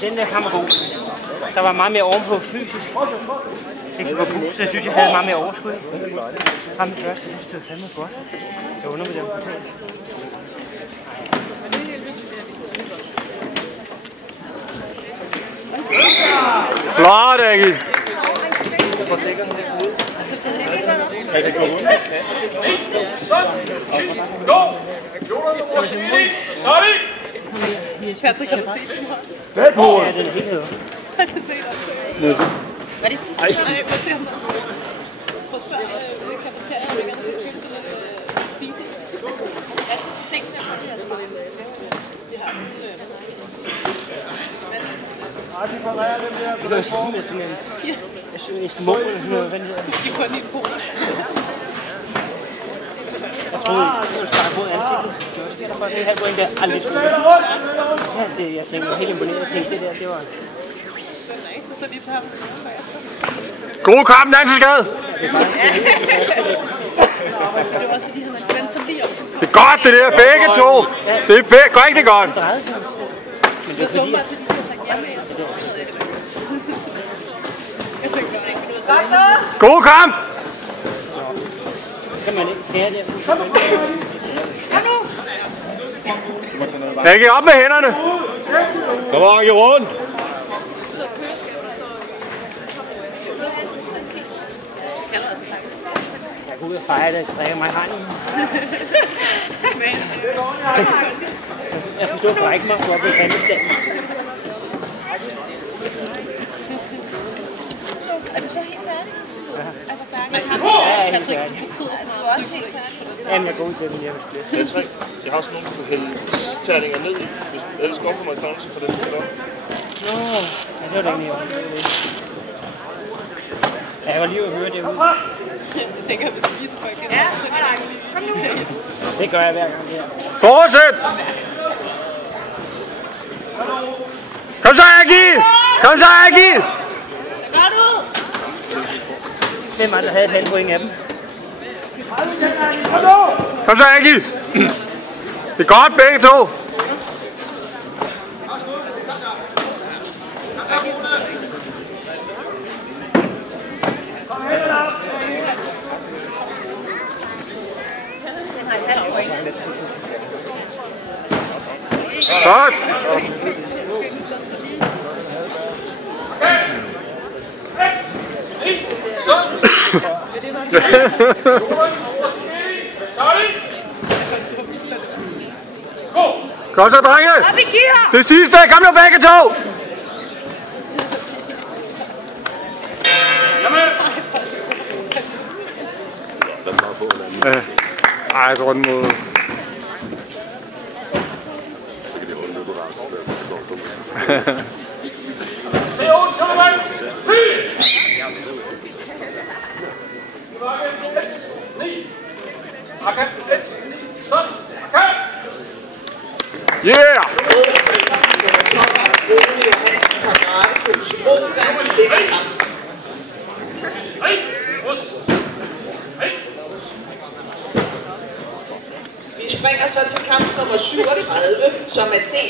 Den der kamp var god. Der var meget mere ovenpå fysisk. Ikke på pus, jeg synes, jeg havde meget mere overskud. Ham den første, det stod fandme godt. Jeg undrer med dem på talen. Flot, Aggie! Er det godt? Patrick, kan du se den her? Det er på! Ja, den er helt hævet. Jeg kan se den. Var det sidste? Nej, prøv at se ham. Prøv at spørge kafeteriet, om jeg gerne skal købe sådan en spise. Ja, til for sent til at komme her. Vi har sådan Det var sådan med sådan en små eller sådan noget. Hvad hedder det? vi får lige på. Jeg troede, det ville starte mod ansigtet. Det var sådan, der var det her point der aldrig skulle. Ja, det, jeg tænkte, helt imponeret. Jeg tænkte, det der, det var... Så lige til ham. God kamp, Nancy Skade! Det var også fordi, han har glemt sig lige op. Det er godt, det der, begge to! Det er fedt, rigtig godt! Det var så bare, fordi de har sagt hjemme. Jeg tænkte godt ikke, at du havde sagt God kamp! Kan man ikke skære der? Aggie, op med hænderne! Kom on, Aggie, rundt! Jeg går ud og fejre det, drikker mig hånden. Jeg forstår bare ikke mig, hvor vi kan bestemme. Er du så helt færdig? Ja. Altså færdig? Ja, jeg er helt færdig. Du er også helt færdig? Jamen, jeg går ud til dem, jeg vil spille. Patrick, jeg har også nogen, der kunne hælde isterninger ned i. Hvis du ellers går på McDonald's, så får den til op. Nå, ja, det var da egentlig ja, jeg var lige ude at høre det ud. Jeg tænker, at hvis vi viser folk igen, så kan jeg lige vise det. Det gør jeg hver gang her. Fortsæt! Kom så, Aggie! Kom så, Aggie! Godt ud! Hvem var der havde et halvt point af dem? Kom så, Aggie! Det er godt, begge to! Godt! Kom så, drenge! Det sidste! Kom nu, begge to! Ej, jeg tror den måde. Yeah! Vi springer så til kamp nummer 37, som er